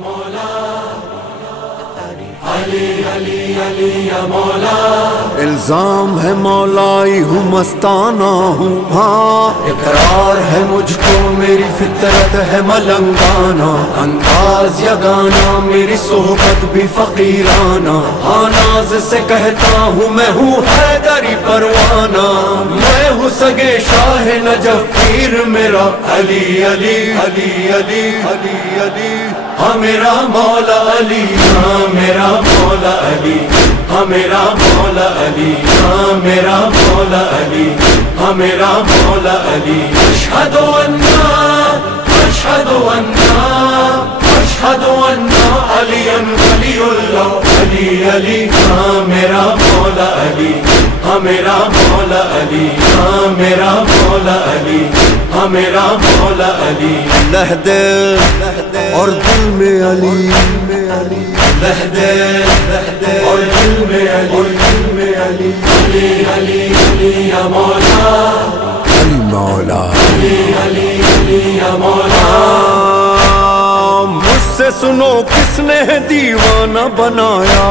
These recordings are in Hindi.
मौला, अली अली अली या मौला। इल्जाम है मौलाई हूँ मस्ताना हूँ, हाँ इकरार है मुझको मेरी फितरत है मलंगाना। अंदाज या गाना मेरी सोहबत भी फकीराना। हाँ नाज से कहता हूँ मैं हूँ हैदरी परवाना। मैं हूँ सगे शाह नजफ पीर मेरा अली अली अली अली अली अली। हाँ मेरा मौला अली, हाँ मेरा मौला अली, हाँ मेरा मौला अली, हाँ मेरा मौला अली, हाँ मेरा मौला अली। अशहदु अन्ना अशहदु अन्ना अशहदु अन्ना अलियन वलियुल्लाह। अली अली हाँ मेरा मौला अली, हाँ मेरा मौला अली, हाँ मेरा मौला अली, हाँ मेरा मौला अली। लहदे और दिल में अली, लहदे और दिल में अली, दिल में अली। अली अली अली या मौला, अली मौला, अली अली अली या मौला। मुझसे सुनो किसने है दीवाना बनाया,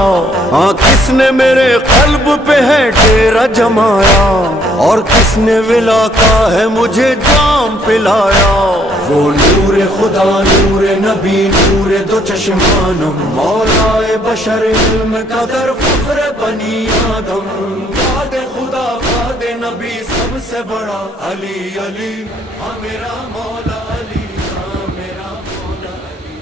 हाँ किसने मेरे कल्ब पे है डेरा जमाया। और किसने विला का है मुझे जाम पिलाया। वो नूरे खुदा नूरे नबी नूरे दो चश्मानम। मौलाए बशर इल्म कदर फख्र बनी आदम। वादे खुदा वादे नबी सबसे बड़ा अली अली। हाँ मेरा मौला अली, हाँ मेरा मौला अली।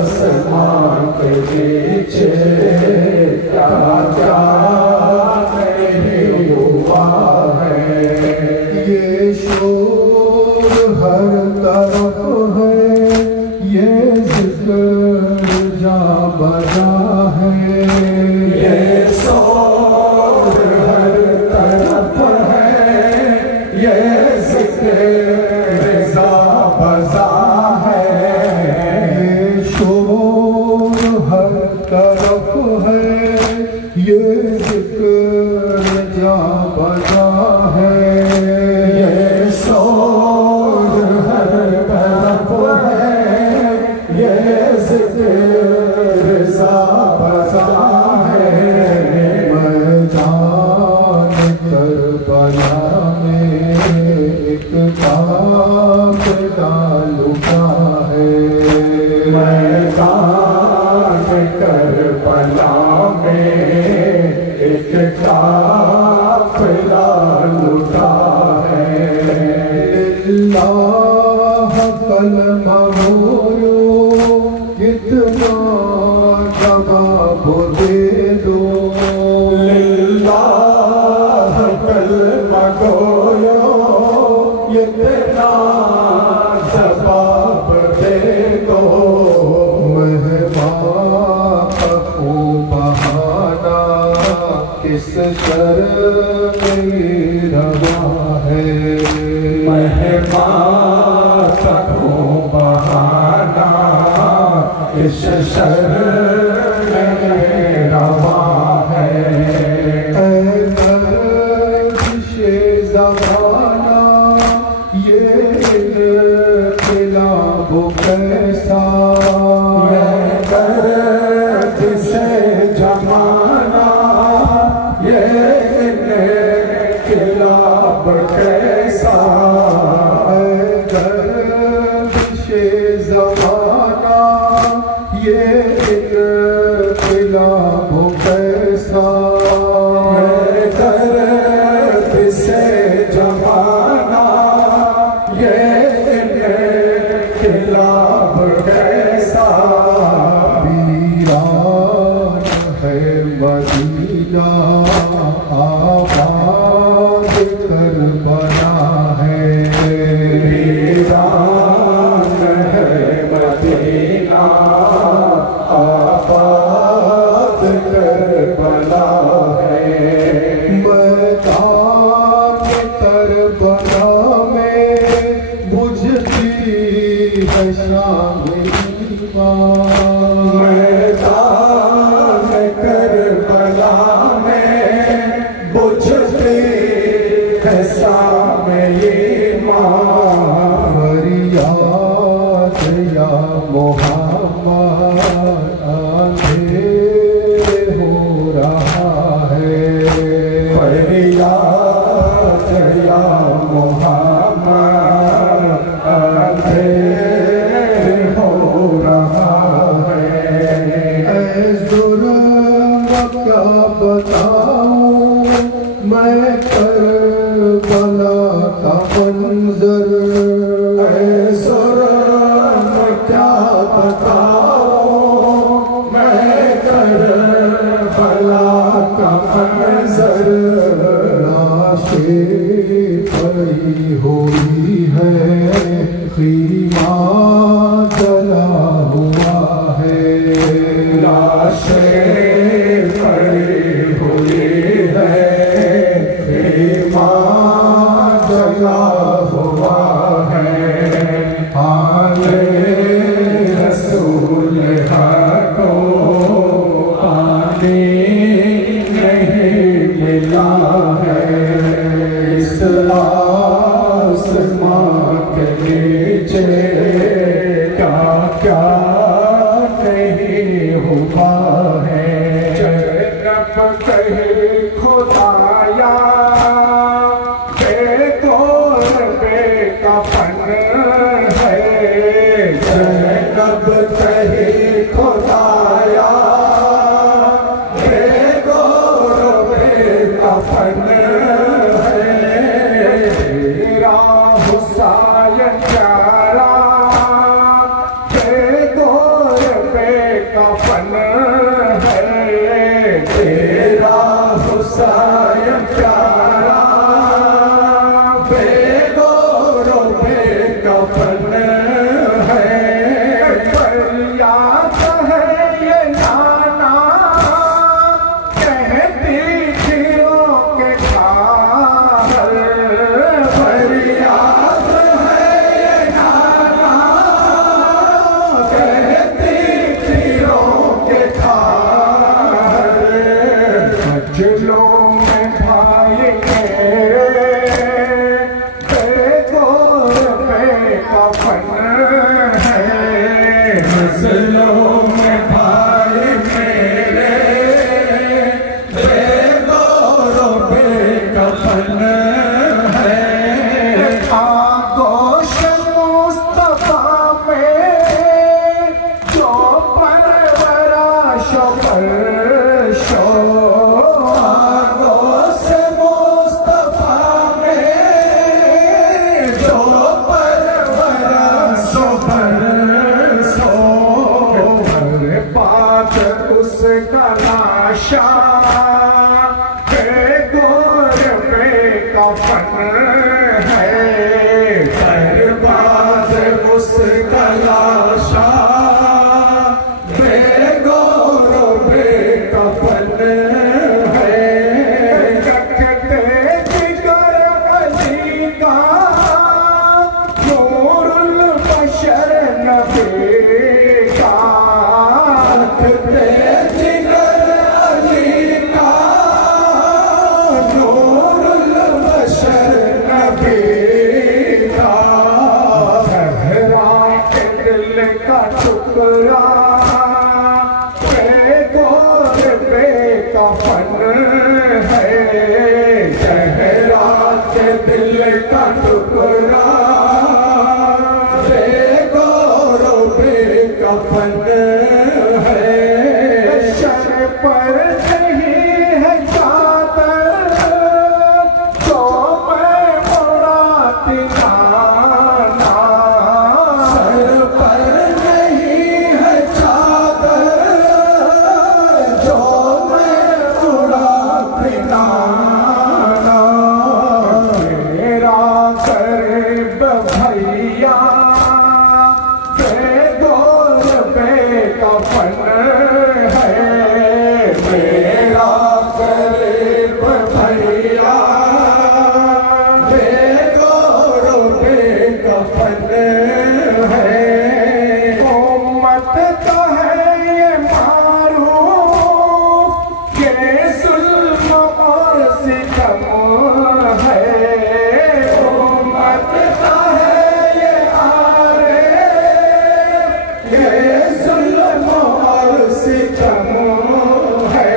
आसमान के बीच बजा है, ये शोर हर तरफ है, ये ज़िक्र रज़ा बजा है, ये शोर हर तरफ है, ये ज़िक्र रज़ा बजा है, ये शोर हर तरफ है, ये ज़िक्र रज़ा बजा है। मैदान करबला में एक काफ़िला लुटा है, मैदान करबला में एक काफ़िला लुटा है। लिल्लाह कलमा बोलो, कितना जवाब दे दो, लिल्लाह कलमा बोलो, कितना जवाब दे दो। मेहमान का खूब बहाना किस शर्म में रवा है, मेहमान का खूब बहाना किस शर्म में रवा है। ऐ गर्दिशे ज़माना ये इन्क़िलाब कैसा, ये गर्दिशे ज़माना ये इन्क़िलाब कैसा, ऐ गर्दिशे ज़माना ये इन्क़िलाब कैसा, गर्दिशे ज़माना ये इन्क़िलाब कैसा। वीरान है मदीना आबाद करबला है, वीरान है मदीना आबाद करबला है। मैदान करबला में बुझती है शाम ईमान, मैदान करबला में बुझती है शाम ईमान। फरियाद या मोहम्मद अंधेर हो रहा है, फरियाद या मोहम्मद अंधेर हो रहा है। ऐ जुर्म क्या बताऊं मैं करबला का मंज़र, ऐ जुर्म क्या बताऊं मैं करबला का मंज़र। लाशें पड़ी हुई है, ख़ीमा जला हुआ है, लाशें पड़ी हुई है, ख़ीमा जला हुआ है। आले रसूल को आने नहीं मिला है, इस आसमां के नीचे क्या क्या नहीं हुआ है। जब कहीं खुदाया बेगोर बेकफन है, जब कहीं खुदाया बेगोर बेकफन है। तेरा हुसैन प्यारा बेगोर बेकफन है, तेरा हुसैन प्यारा बेगोर बेकफन है। फरियाद है ये नारा पर शो आगों से मुस्तफा में जो परवरसो बरसो हर बात उसका नाशा गोर पे कफन है हर बात उसका लाशा बेगोर पे कफन है रखते जिगर अली का नूरुल बशर नबी का रखते जिगर अली का नूरुल बशर नबी का ज़हरा के दिल का टुकड़ा बेगोर पे कफन है ज़हरा के दिल का टुकड़ा बेगोर पे कफन है शर पर नहीं है चादर जो मैं मुराती नाना सर पर नहीं है चादर जो मैं मुराती नाना मेरा करीब भैया बेगोर पे कफन है मेरा करीब भैया बेगोर पे कफन है उम्मत का है ये मारूफ ये जुल्म और सितम है उम्मत का है ये आरिफ ये जुल्म और सितम है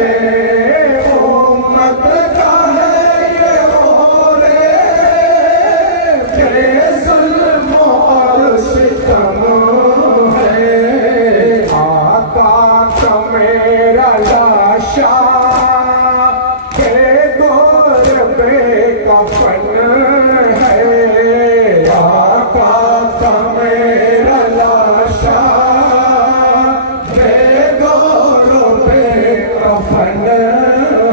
उम्मत का है ये औरेफ ये जुल्म और सितम है आका का मेरा लाशा बेगोर पे कफन है आका का मेरा लाशा बेगोर पे कफन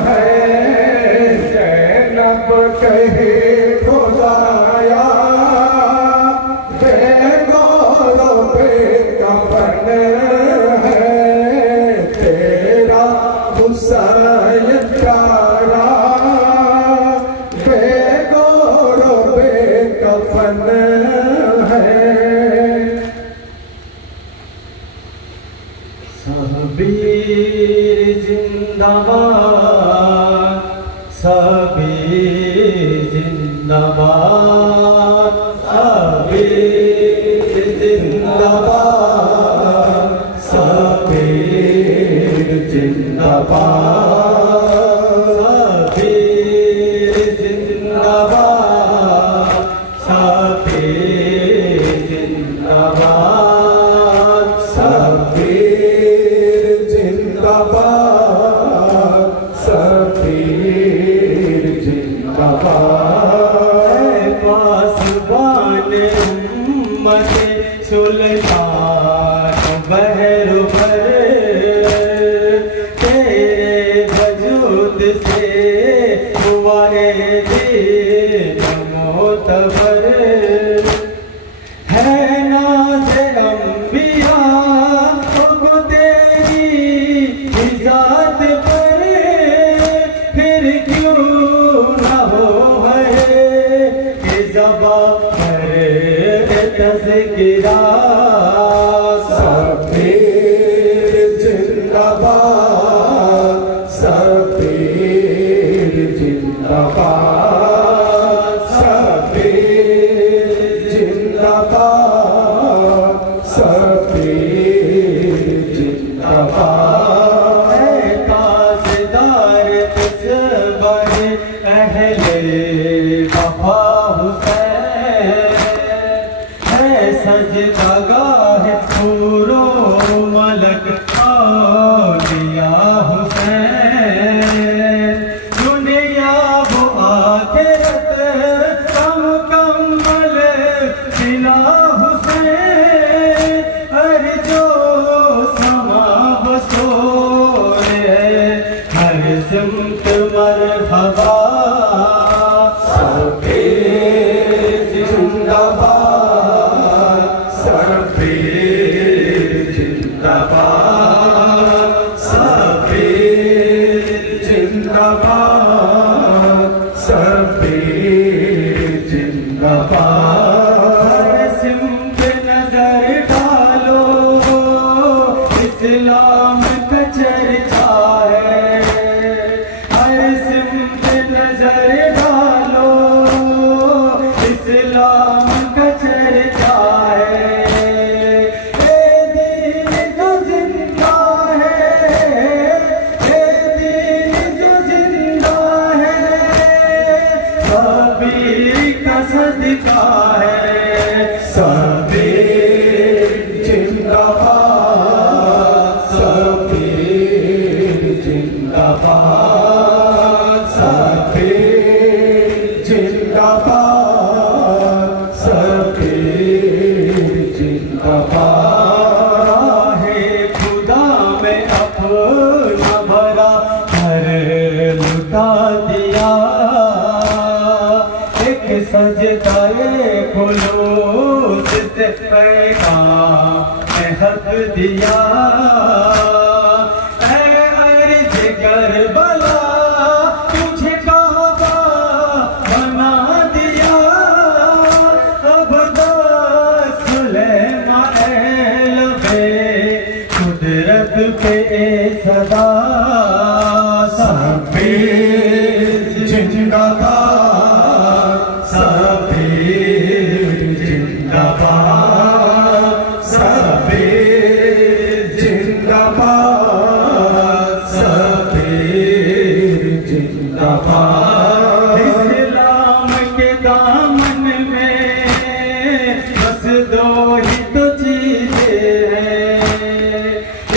है ज़ैनब कहे खुदाया बेगोर पे कफन है तेरा हुसैन प्यारा बेगोर पे कफन है सबीर जिंदाबाद सबीर जिंदाबाद सबीर जिंदाबाद सबीर जिंदाबाद सबीर जिंदाबाद सबीर जिंदाबाद सबीर जिंदाबाद सबीर जिंदाबाद पासबान उम्मत सुल्तान बहर भर तेरे सिमत मरहबा शबीर जिंदाबाद, शबीर जिंदाबाद, शबीर जिंदाबाद, शबीर जिंदाबाद। सिमत नजर डालो इस्लाम का चर्चा है, हर सिमत नजर डालो इस्लाम का चर्चा है। ये दीन जो जिंदा है, ये दीन जो जिंदा है, शबीर का सदका है। शबीर जिंदाबाद, शबीर जिंदाबाद, शबीर जिंदाबाद, शबीर जिंदाबाद। है खुदा में अपना भरा घर लुटा दिया, एक सजदाए खुलूस से पैगाम हक दिया। ऐ अर्ज़ करबला तुझे काबा बना दिया, अब सुलेमान लबे कुदरत पे सदा। शबीर जिंदाबाद, शबीर जिंदाबाद, शबीर जिंदाबाद, शबीर जिंदाबाद। इस्लाम के दामन में बस दो ही तो चीजें हैं,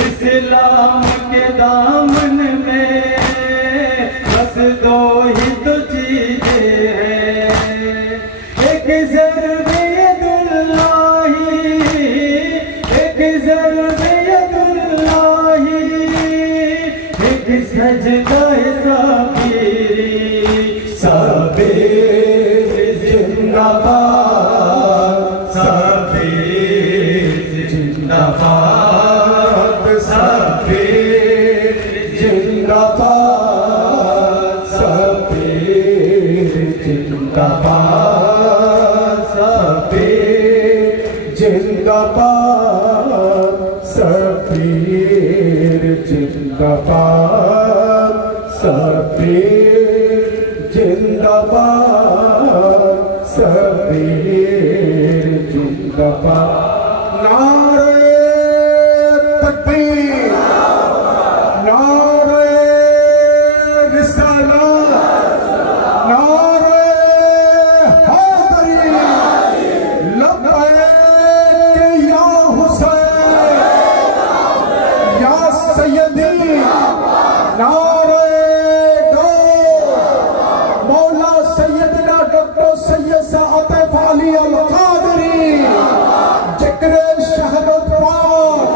इस्लाम के दामन में बस दो ही तो चीजें हैं। एक ज़र्ब-ए-दुल्लाही, एक ज़र्ब-ए-दुल्लाही, एक सजदा-ए साबिरी। शबीर जिंदाबाद, शबीर जिंदाबाद, शबीर जिंदाबाद, शबीर जिंदाबाद, शबीर जिंदाबाद, शबीर जिंदाबाद, शबीर जिंदाबाद, शबीर जिंदाबाद। नारे तकबीर, नारे रिसालत, नारे हैदरी, लब्बैक या हुसैन, या सैयदी, नारे दो मौला सैयदना डॉक्टर सैयद साअत अली अल कादरी, जिक्र शहादत पाक,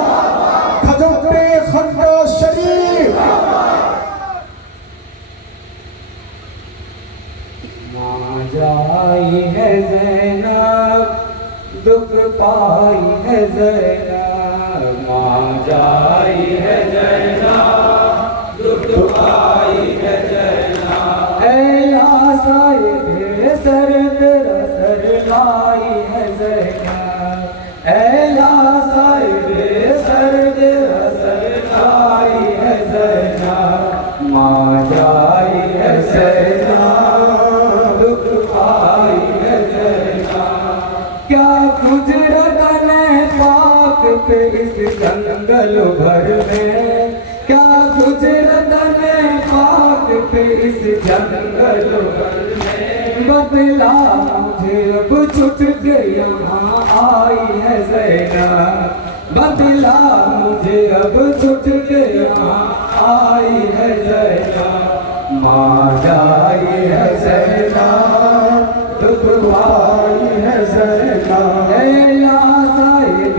खजूरे खंडा शरीफ। माँ जाई है ज़ैनब, दुख पाई है ज़ैनब, माँ जाई है ज़ैनब, दुख पाई है ज़ैनब। ऐला साहिब सर तेरा सर लाई है ज़ैनब, ऐला साहिब सर तेरा सर लाई है ज़ैनब, माँ जाई है ज़ैनब, दुख पाई है ज़ैनब। क्या गुजरत ने पाक पे इस जंगल भर में, क्या गुजरत ने पाक पे इस जंगल भर में। बदला मुझे अब छुट के यहाँ आई है ज़ैनब, बदला मुझे अब छुट के यहाँ आई है ज़ैनब, माँ जाई है ज़ैनब, दुख पाई है ज़ैनब। ऐला साहिब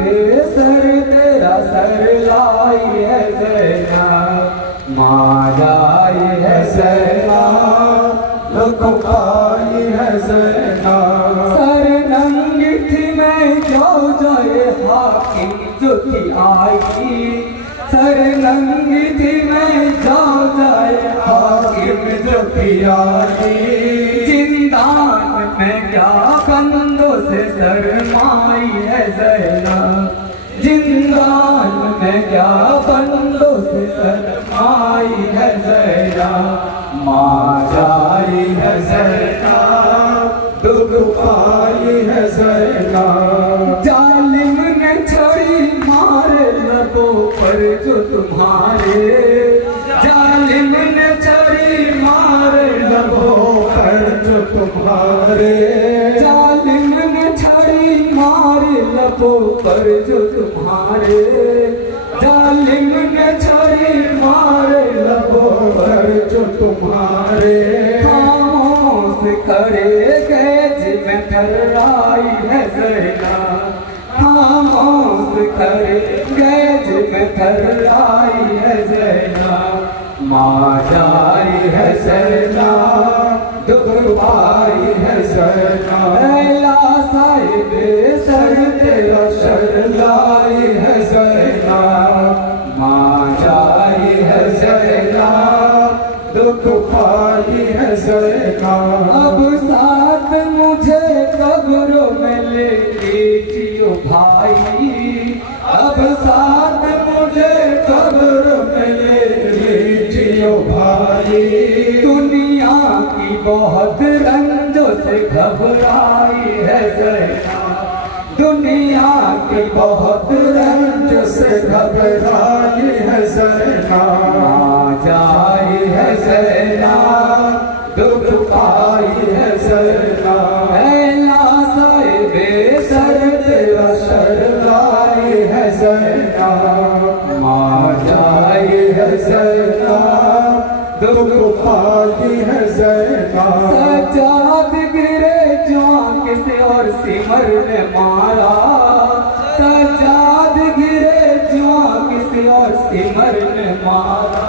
सर तेरा सर लाई है ज़ैनब, माँ जाई है लगी थी मैं जाऊं जाए हाकिम जो किया थी। जिंदान में क्या कंधों से शर्माई है ज़ैनब, जिंदान में क्या कंधों से शर्माई है ज़ैनब। माँ जाई है ज़ैनब, दुख पाई है ज़ैनब। जालिम ने छड़ी मारे लबों पर जो तुम्हारे, जालिम ने छड़ी मारे लबों पर जो तुम्हारे, जालिम ने छड़ी मारे लबों पर जो तुम्हारे, जालिम ने छड़ी मारे लबों पर जो तुम्हारे। खामोश खड़े कैद में ठहराई है ज़ैनब, खामोश खड़े कैद में ठहराई है ज़ैनब। माँ जाई है ज़ैनब, दुख पाई है ज़ैनब। लैला साहिब सर तेरा शर लाई है ज़ैनब। माँ जाई है ज़ैनब, दुख पाई है ज़ैनब। अब साथ मुझे कब्रों में लेके जियो भाई, अब साथ मुझे कब्रों में लेके जियो भाई। दुनिया की बहुत रंजों से घबराई है ज़ैनब, दुनिया की बहुत रंजों से घबराई है ज़ैनब। माँ जाई है ज़ैनब, दुख पाई है ज़ैनब। लैला साहिब सर तेरा शर लाई है ज़ैनब। माँ जाई है ज़ैनब, दुख पाई है ज़ैनब। सज्जाद गिरे जो किसी और सिमर ने मारा, सज्जाद गिरे जो किसी और सिमर ने मारा।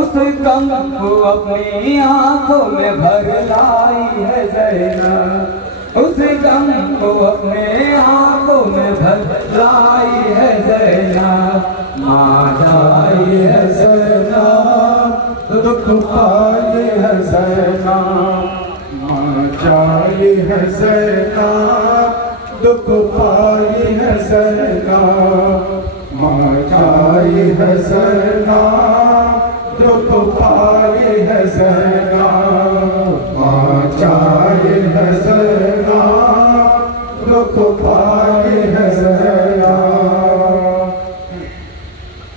उस गम को अपनी आंखों में भर लाई है ज़ैनब, उस गम को अपने आंखों में भर लाई है ज़ैनब। माँ जाई है ज़ैनब, दुख पाई है ज़ैनब। माँ जाई है ज़ैनब, दुख पाई है ज़ैनब। माँ जाई है ज़ैनब, दुख पाई है ज़ैनब। माँ जाई है ज़ैनब, दुख पाई है ज़ैनब।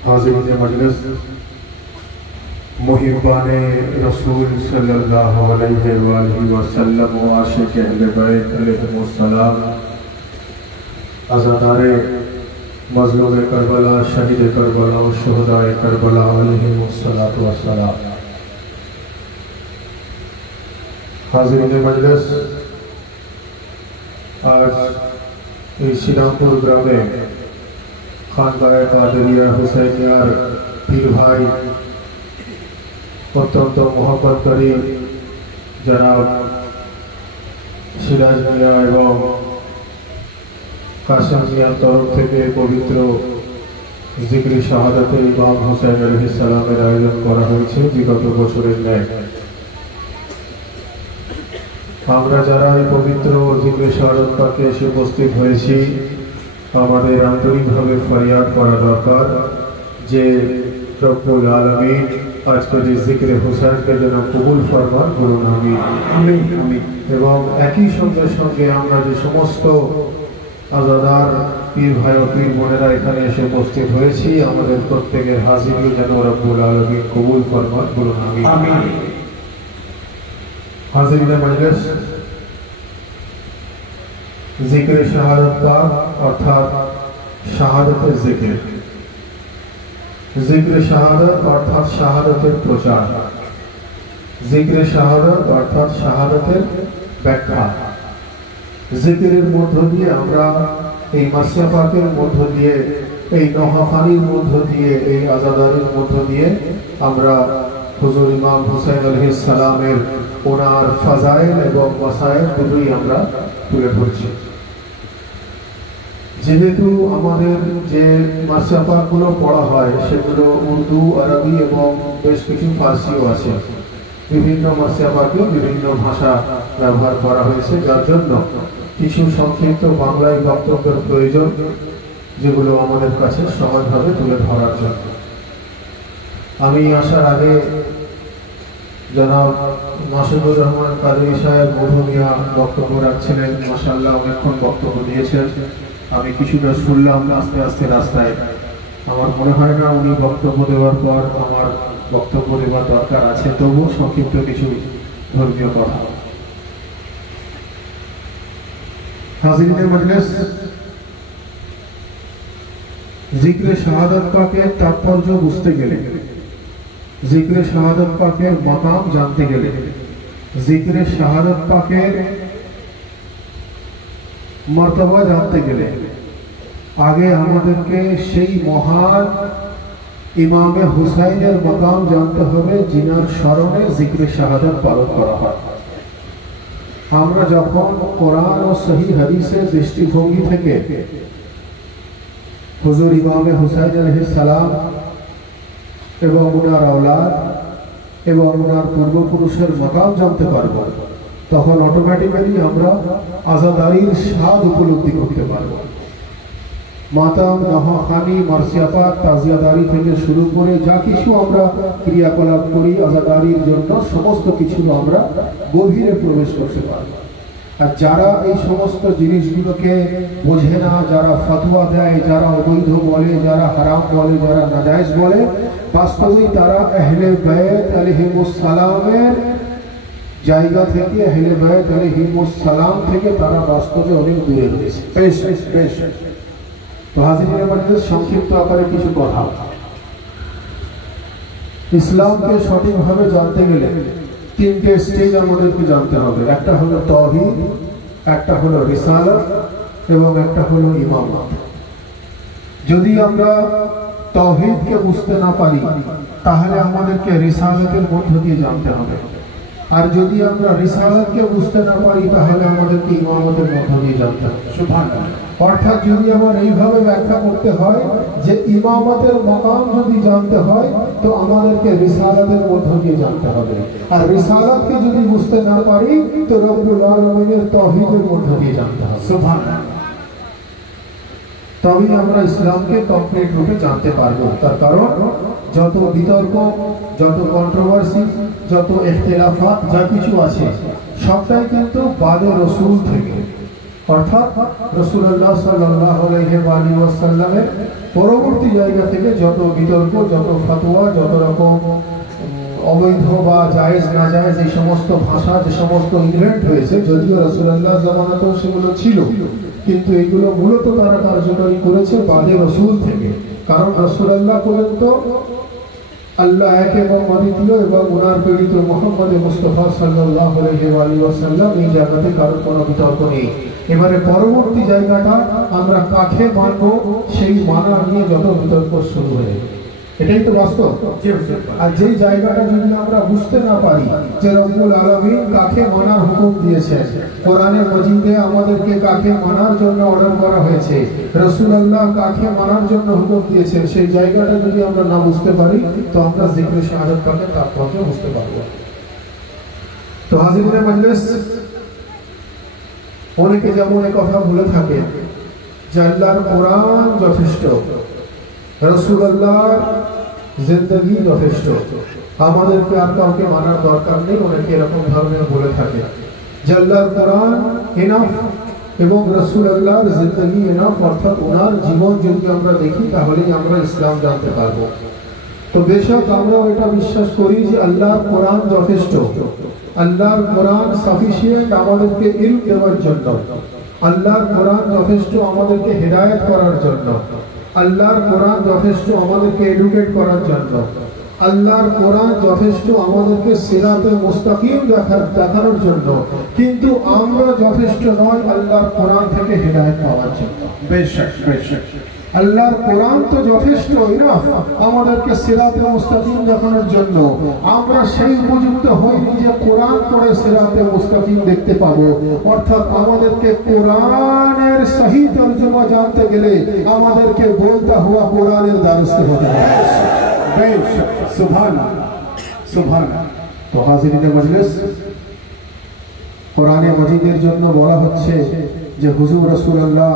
हाज़िरीन मजलिस, मुहिब्बाने रसूल सल्लल्लाहु अलैहि वसल्लम व आशिक़ अहले बैत अलैहिमुस्सलाम, अज़ादारे मज़लूम करबला, शहीद करबला और शुहदाए करबला अलैहिमुस्सलातु वस्सलाम। हाज़िरीन मजलिस, आज श्रीरामपुर ग्रामे खानकाए कादरिया हुसैनियार पीर भाई अत्यंत मोहब्बत करी जनाब सिराज मिया एवं कासिम मियार तरफ থেকে পবিত্র জিকরি শাহাদাতে ইমাম হোসেন আলাইহিস সালামের আয়োজন করা হয়েছে বিগত বছরের ন্যায়। আমরা যারা এই পবিত্র জিকরি শাহাদাত পাকে এসে উপস্থিত হয়েছি, আমাদের আন্তরিকভাবে ফরিয়াদ করা দরকার যে রব্বুল আলামিন আজকের এই জিকরে হোসেনকে যেন কবুল ফরমান, বলুন আমিন। এবং একই সঙ্গে সঙ্গে আমরা যে সমস্ত আজাদার পীর ভাই ও পীর বোনেরা এখানে এসে উপস্থিত হয়েছি, আমাদের প্রত্যেকের হাজিরি যেন রব্বুল আলামিন কবুল ফরমান, বলুন আমিন। হাজিরিনে মজলিস, জিকরে শাহাদাত পাক অর্থাৎ শাহাদাতের জিকির, জিকরে শাহাদাত অর্থাৎ শাহাদাতের প্রচার, জিকরে শাহাদাত অর্থাৎ শাহাদাতের ব্যাখ্যা। জিকিরের মধ্য দিয়ে আমরা এই মাসিয়া পাকের মধ্য দিয়ে, এই নহাফানির মধ্য দিয়ে, এই আজাদারির মধ্য দিয়ে আমরা হুজুর ইমাম হুসাইন আলাইহিস সালামের ওনার ফাজাইল এবং ওয়াসাইল দুটোই আমরা তুলে ধরছি। যেহেতু আমাদের যে মাসিয়াপাকগুলো পড়া হয় সেগুলো উর্দু, আরবি এবং বেশ কিছু ফার্সিও আছে। বিভিন্ন মাসিয়াপাকে বিভিন্ন ভাষা ব্যবহার করা হয়েছে, যার জন্য কিছু সংক্ষিপ্ত বাংলায় বক্তব্যের প্রয়োজন, যেগুলো আমাদের কাছে সহজভাবে তুলে ধরার জন্য। আমি আসার আগে জনাব মাসুদুর রহমান কাদরি সাহেব মধুমিয়া বক্তব্য রাখছিলেন। মাশাআল্লাহ অনেকক্ষণ বক্তব্য দিয়েছেন। আমি কিছুটা শুনলাম আস্তে আস্তে রাস্তায়। আমার মনে হয় না উনি বক্তব্য দেওয়ার পর আমার বক্তব্য দেওয়ার দরকার আছে, তবুও সংক্ষিপ্ত কিছু ধর্মীয় কথা। হাজিরিনে মজলিস, জিক্রে শাহাদাত পাকের তাৎপর্য বুঝতে গেলে, জিক্রে শাহাদাত পাকের মাকাম জানতে গেলে, জিক্রে শাহাদাত পাকের মর্তবা জানতে গেলে আগে আমাদেরকে সেই মহান ইমামে হুসাইনের মাকাম জানতে হবে, যিনার স্মরণে জিক্রে শাহাদাত পালন করা হয়। আমরা যখন কোরআন ও সহিহ হাদিসের দৃষ্টিভঙ্গি থেকে হুজুর ইমামে হুসাইন আলাইহিস সালাম এবং ওনার আওলাদ এবং ওনার পূর্বপুরুষের মাকাম জানতে পারব, তখন অটোমেটিক্যালি আমরা আজাদারির স্বাদ উপলব্ধি করতে পারব। মাতাম, নহাখানি, মার্সিয়াপাক, তাজিয়াদারি থেকে শুরু করে যা কিছু আমরা ক্রিয়াকলাপ করি আজাদারির জন্য, সমস্ত কিছু আমরা গভীরে প্রবেশ করতে পারব। আর যারা এই সমস্ত জিনিসগুলোকে বোঝে না, যারা ফতোয়া দেয়, যারা অবৈধ বলে, যারা হারাম বলে, যারা নাজায়েজ বলে, বাস্তবিক তারা আহলে বাইত আলাইহিমুস সালামের জায়গা থেকে, আহলে বাইত আলাইহিমুস সালাম থেকে তারা বাস্তবে অনেক দূরে রয়েছে। বেশ তো হাজিরিনে মজলিস, সংক্ষিপ্ত আকারে কিছু কথা। ইসলামকে সঠিকভাবে জানতে গেলে তিনটে স্টেজ আমাদেরকে জানতে হবে। একটা হলো তাওহীদ, একটা হলো রিসালাত এবং একটা হলো ইমামত। যদি আমরা তাওহীদকে বুঝতে না পারি তাহলে আমাদেরকে রিসালাতের মধ্য দিয়ে জানতে হবে। আর যদি আমরা রিসালাতকে বুঝতে না পারি তাহলে আমাদেরকে ইমামতের মধ্য দিয়ে জানতে হবে। সুবহানাল্লাহ। অর্থাৎ যদি আমার এইভাবে ব্যাখ্যা করতে হয় যে ইমামতের মাকাম যদি জানতে হয় তো আমাদেরকে রিসালাতের মধ্য দিয়ে জানতে হবে, আর রিসালাতকে যদি বুঝতে না পারি তো রব্বুল আলামিনের তাওহীদের মধ্য দিয়ে জানতে হবে। সুবহানাল্লাহ। তবেই আমরা ইসলামকে কমপ্লিট রূপে জানতে পারবো। তার কারণ যত বিতর্ক, যত কন্ট্রোভার্সি, যত ইখতিলাফাত যা কিছু আছে সবটাই কিন্তু বাদে রাসূল থেকে, অর্থাৎ রাসূলুল্লাহ সাল্লাল্লাহু আলাইহি ওয়াসাল্লামের পরবর্তী জায়গা থেকে যত বিতর্ক, যত ফতোয়া, যত রকম অবৈধ বা জায়েজ না জায়েজ এই সমস্ত ভাষা, যে সমস্ত ইনভেন্ট হয়েছে, যদিও রাসূলুল্লাহ জামানাতেও সেগুলো ছিল, কিন্তু এগুলো মূলত তারা কার্যকরী করেছে বাদে রাসূল থেকে। কারণ রাসূলুল্লাহ পর্যন্ত আল্লাহ এক এবং অদ্বিতীয় এবং ওনার প্রেরিত মুহাম্মদ মুস্তাফা সাল্লাল্লাহু আলাইহি ওয়াসাল্লাম, এই জায়গাতে কারোর কোনো বিতর্ক নেই। এবারে পরবর্তী জায়গাটা আমরা কাকে মানবো সেই মানা নিয়ে যত বিতর্ক শুরু হয়ে, এটাই তো বাস্তব। আর যেই জায়গাটা যদি আমরা বুঝতে না পারি যে রব্বুল আলামিন কাকে মানার হুকুম দিয়েছেন, কোরআনে মাজিদে আমাদেরকে কাকে মানার জন্য অর্ডার করা হয়েছে, রাসূলুল্লাহ কাকে মানার জন্য হুকুম দিয়েছেন, সেই জায়গাটা যদি আমরা না বুঝতে পারি তো আমরা জিক্রে শাহাদাত পাকের তাৎপর্য বুঝতে পারবো। তো হাজিরিনে মজলিস, অনেকে যেমন এই কথা বলে থাকে যে আল্লাহর কোরআন যথেষ্ট, রাসূলুল্লাহর জিন্দেগি যথেষ্ট, আমাদেরকে আর কাউকে মানার দরকার নেই। অনেকে এরকম ধরনের বলে থাকে যে আল্লাহর কোরআন এনাফ এবং রাসূলুল্লাহর জিন্দেগি এনাফ, অর্থাৎ ওনার জীবন যদি আমরা দেখি তাহলেই আমরা ইসলাম জানতে পারবো। তো বেশক আমরা এটা বিশ্বাস করি যে আল্লাহর কোরআন যথেষ্ট, আল্লাহর কোরআন সাফিসিয়েন্ট আমাদেরকে ইলম দেওয়ার জন্য, আল্লাহর কোরআন যথেষ্ট আমাদেরকে হেদায়েত করার জন্য, আল্লাহর কোরআন যথেষ্ট আমাদেরকে এডুকেট করার জন্য, আল্লাহর কোরআন যথেষ্ট আমাদেরকে সিরাতে মুস্তাকিম দেখানোর জন্য, কিন্তু আমরা যথেষ্ট নয় আল্লাহর কোরআন থেকে হেদায়েত পাওয়ার জন্য। বেশক আল্লাহর কোরআন তো যথেষ্ট ইনাফ আমাদেরকে সিরাতে মুস্তাকিম দেখানোর জন্য। আমরা সেই উপযুক্ত হইনি যে কোরআন পড়ে সিরাতে মুস্তাকিম দেখতে পাবো। অর্থাৎ আমাদেরকে কোরআনের সহি তর্জমা জানতে গেলে আমাদেরকে বলতে হওয়া কোরআনের দ্বারস্থ হতে হবে। সুবহানাল্লাহ সুবহানাল্লাহ। তো হাজিরিনে মজলিস, কোরআনে মাজিদের জন্য বলা হচ্ছে যে হুজুর রাসূলুল্লাহ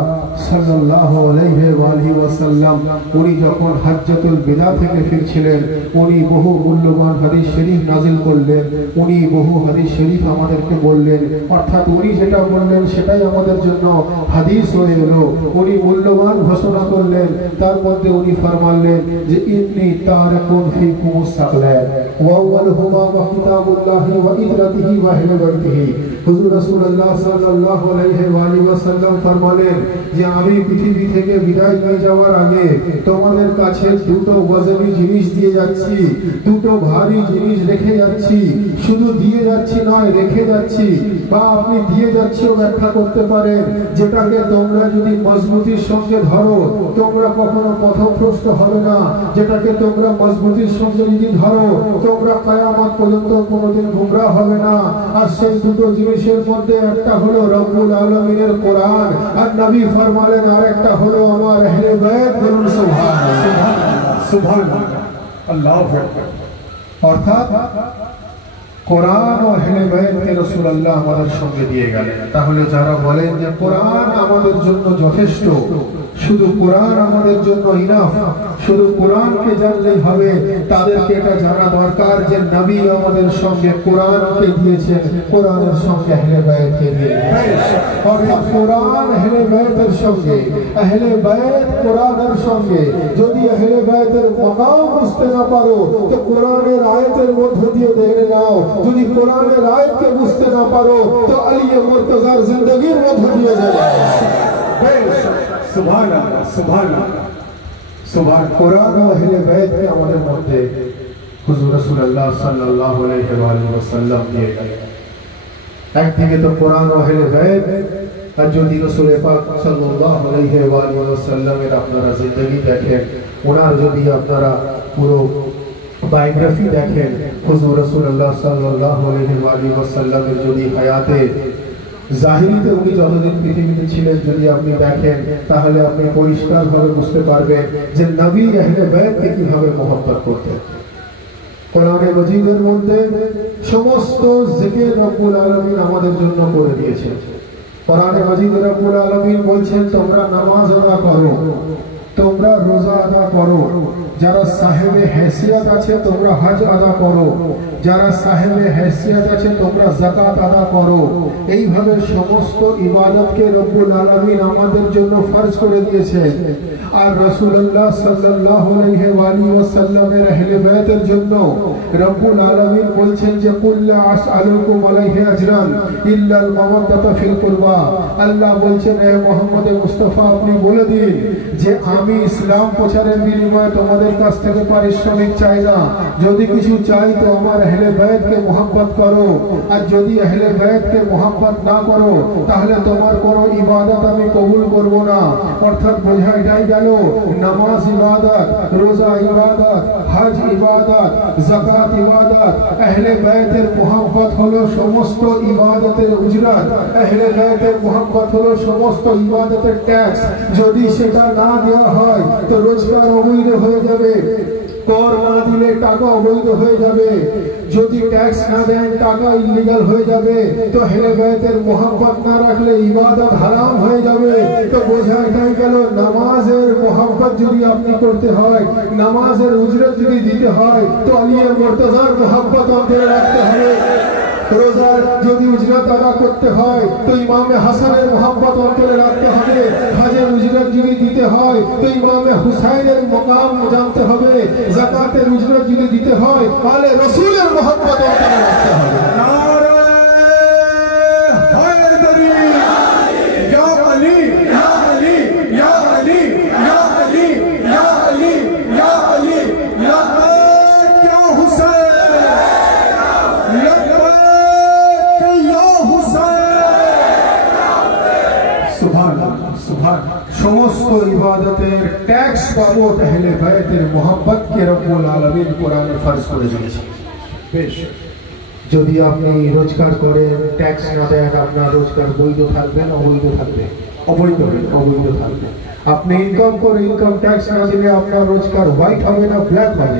সাল্লাল্লাহু আলাইহি ওয়াসাল্লাম উনি যখন হজ্জাতুল বিদা থেকে ফিরছিলেন উনি বহু মূল্যবান হাদিস শরীফ নাজিল করলেন, উনি বহু হাদিস শরীফ আমাদেরকে বললেন। অর্থাৎ উনি যেটা বললেন সেটাই আমাদের জন্য হাদিস হয়ে এলো। উনি মূল্যবান ঘোষণা করলেন, তার মধ্যে উনি ফরমালেন যে ইন্নী তারাকুন ফিকুমুস সাকলাত ওয়া আউয়ালুহুমা কিতাবুল্লাহি ওয়া ইদরাতিহি ওয়া আহলি বাইতিহি। হুজুর রাসূলুল্লাহ সাল্লাল্লাহু আলাইহি ওয়াসাল্লাম ফরমালেন যে আমি পৃথিবী থেকে বিদায় হয়ে যাওয়ার আগে তোমাদের কাছে দুটো ওয়াজনি জিনিস দিয়ে যাচ্ছি, দুটো ভারী জিনিস রেখে যাচ্ছি। শুধু দিয়ে যাচ্ছি নয়, রেখে যাচ্ছি, বা আপনি দিয়ে যাচ্ছিও ব্যাখ্যা করতে পারেন, যেটাকে তোমরা যদি মজবুতির সঙ্গে ধরো তোমরা কখনো পথভ্রষ্ট হবে না, যেটাকে তোমরা মজবুতির সঙ্গে যদি ধরো তোমরা কিয়ামত পর্যন্ত কোনোদিন গুমরাহ হবে না। আর সেই দুটো জিনিসের মধ্যে একটা হলো রব্বুল আলামিনের কোরআন, আর নবী ফরমালেন আরেকটা হলো আমার আহলে বাইত। বলুন সুবহানাল্লাহ সুবহানাল্লাহ আল্লাহু আকবার। অর্থাৎ কোরআন ও আহলে বাইতকে রাসূলুল্লাহ আমাদের সঙ্গে দিয়ে গেলেন। তাহলে যারা বলেন যে কোরআন আমাদের জন্য যথেষ্ট, শুধু কোরআন আমাদের জন্য ইনাফ, শুধু কোরআনকে জানলেই হবে, তাদেরকে এটা জানা দরকার যে নবী আমাদের সঙ্গে কোরআনকে দিয়েছেন, কোরআনের সঙ্গে আহলে বাইতকে দিয়েছেন। অর্থাৎ কোরআন আহলে বাইতের সঙ্গে, আহলে বাইত কোরআনের সঙ্গে। যদি আহলে বাইতের মাকাম বুঝতে না পারো তো কোরআনের আয়াতের মধ্য দিয়ে দেখে নাও, যদি কোরআনের আয়াতকে বুঝতে না পারো তো আলী মুর্তজার জিন্দেগির মধ্য দিয়ে যাবে। সুবহানাল্লাহ সুবহানাল্লাহ সুবহান। কোরআন ও আহলে বাইতকে আমাদের মধ্যে হুজুর রাসূলুল্লাহ সাল্লাল্লাহু আলাইহি ওয়াসাল্লাম দিয়ে গেলেন। একদিকে তো কোরআন ও আহলে বাইত, আর যদি রাসূল পাক সাল্লাল্লাহু আলাইহি ওয়াসাল্লামের আপনারা জিন্দেগি দেখেন, ওনার যদি আপনারা পুরো বায়োগ্রাফি দেখেন, হুজুর রাসূলুল্লাহ সাল্লাল্লাহু আলাইহি ওয়াসাল্লামের যদি হায়াতে জাহিরিতে উনি যতদিন পৃথিবীতে ছিলেন যদি আপনি দেখেন, তাহলে আপনি পরিষ্কারভাবে বুঝতে পারবেন যে নবী আহলে বাইতকে কিভাবে মহব্বত করতেন। কোরআনে মাজিদের মধ্যে সমস্ত জিকির রব্বুল আলামিন আমাদের জন্য করে দিয়েছেন। কোরআনে মাজিদে রব্বুল আলামিন বলছেন তোমরা নামাজ আদা করো, তোমরা রোজা আদা করো, যারা সাহেবে হেসিয়াত আছে তোমরা হজ আদা করো, যারা সাহেবে হেসিয়াত আছে তোমরা যাকাত আদা করো। এইভাবে সমস্ত ইবাদতকে রব্বুল আলামিন আমাদের জন্য ফরজ করে দিয়েছেন। আর রাসূলুল্লাহ সাল্লাল্লাহু আলাইহি ওয়াসাল্লামের আহলে বাইতের জন্য রব্বুল আলামিন বলছেন যে কুল লা আসআলুকুম আলাইহি আজরান ইল্লা আল মাওয়াদ্দাতা ফিল কুরবা। আল্লাহ বলছেন হে মুহাম্মদ মুস্তাফা আপনি বলে দিন যে আমি ইসলাম প্রচারের বিনিময়ে তোমাদের কাছ থেকে পারিশ্রমিক চাই না, যদি কিছু চাই তো আমার আহলে বাইতকে মুহাব্বত করো, আর যদি আহলে বাইতকে মুহাব্বত না করো তাহলে তোমার কোনো ইবাদত আমি কবুল করব না। অর্থাৎ বোঝা এটাই গেল নামাজ ইবাদত, রোজা ইবাদত, হজ ইবাদত, যাকাত ইবাদত। আহলে বাইতের মুহাব্বত হলো সমস্ত ইবাদতের উজরাত, আহলে বাইতের মুহাব্বত হলো সমস্ত ইবাদতের ট্যাক্স। যদি সেটা না দেওয়া হয় তো রোজগার অবৈধ হয়ে যাবে, কর না দিলে টাকা অবৈধ হয়ে যাবে, যদি ট্যাক্স না দেন টাকা ইলিগাল হয়ে যাবে, তো আহলে বাইতের মুহাব্বত না রাখলে ইবাদত হারাম হয়ে যাবে। তো বোঝা এটাই গেল নামাজের মুহাব্বত যদি আপনি করতে হয়, নামাজের উজরত যদি দিতে হয় তো আলী মুর্তজার মুহাব্বত অন্তরে রাখতে হবে। রোজার যদি উজরত আদা করতে হয় তো ইমামে হাসানের মুহাব্বত অন্তরে রাখতে হবে। হজের উজরত যদি দিতে হয় তো ইমামে হুসাইনের মাকাম জানতে হবে। যাকাতের উজরত যদি দিতে হয় তাহলে রাসূলের মুহাব্বত অন্তরে রাখতে হবে। নারে হায়দারি ইয়া আলী ইয়া আলী ইয়া আলী ইয়া আলী ইয়া আলী ইয়া আলী ইয়া ইয়া হুসাইন সমস্ত সমস্ত ইবাদতের ট্যাক্স বাবদ আহলে বাইতের মোহাব্বতকে রব্বুল আলামিন কোরআনে ফরজ করে দিয়েছেন। বেশ, যদি আপনি রোজগার করেন ট্যাক্স না দেন, আপনার রোজগার বৈধ থাকবে না অবৈধ থাকবে? অবৈধ থাকবে। আপনি ইনকাম করে ইনকাম ট্যাক্স না দিলে আপনার রোজগার হোয়াইট হবে না ব্ল্যাক হবে?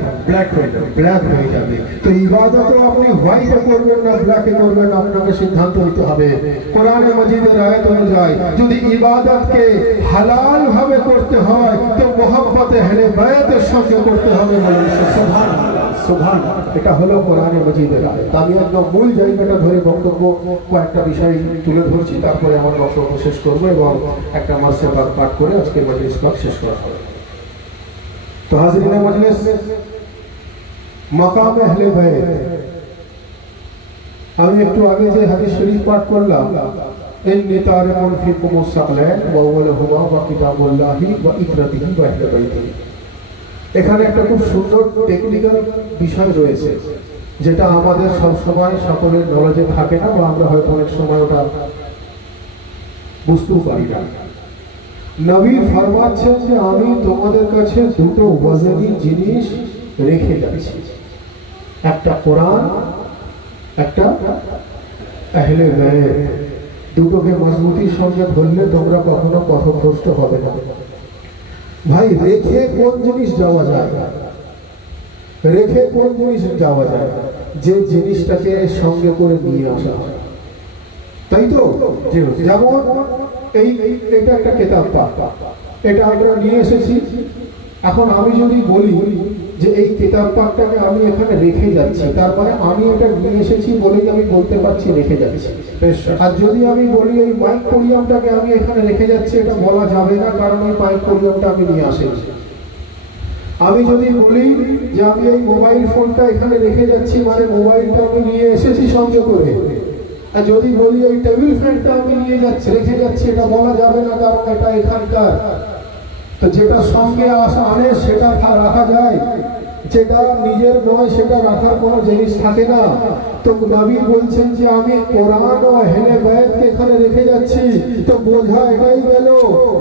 ব্ল্যাক হয়ে যাবে। তো ইবাদতও আপনি হোয়াইটে করবেন না ব্ল্যাকে করবেন, আপনাকে সিদ্ধান্ত নিতে হবে। কোরআনে মাজিদের আয়াত অনুযায়ী যদি ইবাদতকে হালাল ভাবে করতে হয় তো মোহাব্বতে আহলে বাইতের সঙ্গে করতে হবে। সুবহানাল্লাহ। এটা হলো কোরআনে মাজিদের আয়াত। আমি একদম মূল জায়গাটা ধরে বক্তব্য কয়েকটা বিষয় তুলে ধরছি, তারপরে আমার বক্তব্য শেষ করবো এবং একটা মাসে পাঠ করে আজকে মজলিস পাঠ শেষ করা হবে। তো হাজিরিনে মজলিস, মাকাম আহলে বাইত, আমি একটু আগে যে হাদিস শরীফ পাঠ করলাম, ইন্নী তারিকুন ফিকুমুস সাকলাইন ওয়া আউয়ালুহুমা ওয়া কিতাবুল্লাহি ওয়া ইকরাতিহি ওয়া আহলে বাইতিহি। এখানে একটা খুব সুন্দর টেকনিক্যাল বিষয় রয়েছে যেটা আমাদের সব সময় সকলের নলেজে থাকে না, বা আমরা হয়তো অনেক সময় ওটা বুঝতেও পারি না। নবী ফরমাচ্ছেন যে আমি তোমাদের কাছে দুটো ওয়াজনী জিনিস রেখে যাচ্ছি, একটা কোরআন, একটা আহলে বাইত। দুটোকে মজবুতির সঙ্গে ধরলে তোমরা কখনো পথভ্রষ্ট হবে না। ভাই, রেখে কোন জিনিস যাওয়া যায়? যে জিনিসটাকে সঙ্গে করে নিয়ে আসা হয়, তাই তো? যেমন এটা একটা কিতাব পাঠ, এটা আমরা নিয়ে এসেছি। এখন আমি যদি বলি যে এই কিতাব পাঠটাকে আমি এখানে রেখে যাচ্ছি, তার মানে আমি এটা নিয়ে এসেছি বলেই আমি বলতে পারছি রেখে যাচ্ছি। আর যদি আমি বলি এই মাইক পোডিয়ামটাকে আমি এখানে রেখে যাচ্ছি, এটা বলা যাবে না, কারণ এই মাইক পোডিয়ামটা আমি নিয়ে আসেছি। আমি যদি বলি যে আমি এই মোবাইল ফোনটা এখানে রেখে যাচ্ছি, মানে মোবাইলটা আমি নিয়ে এসেছি সঙ্গে করে। আর যদি বলি এই টেবিল ফ্যানটা আমি নিয়ে যাচ্ছি রেখে যাচ্ছি, এটা বলা যাবে না, কারণ এটা এখানকার। তো যেটা সঙ্গে আনে সেটা রাখা যায়, যেটা নিজের নয় সেটা রাখার কোনো জিনিস থাকে না। তো নবী বলছেন যে আমি কোরআন ও আহলে বাইতকে এখানে রেখে যাচ্ছি, তো বোঝা এটাই গেল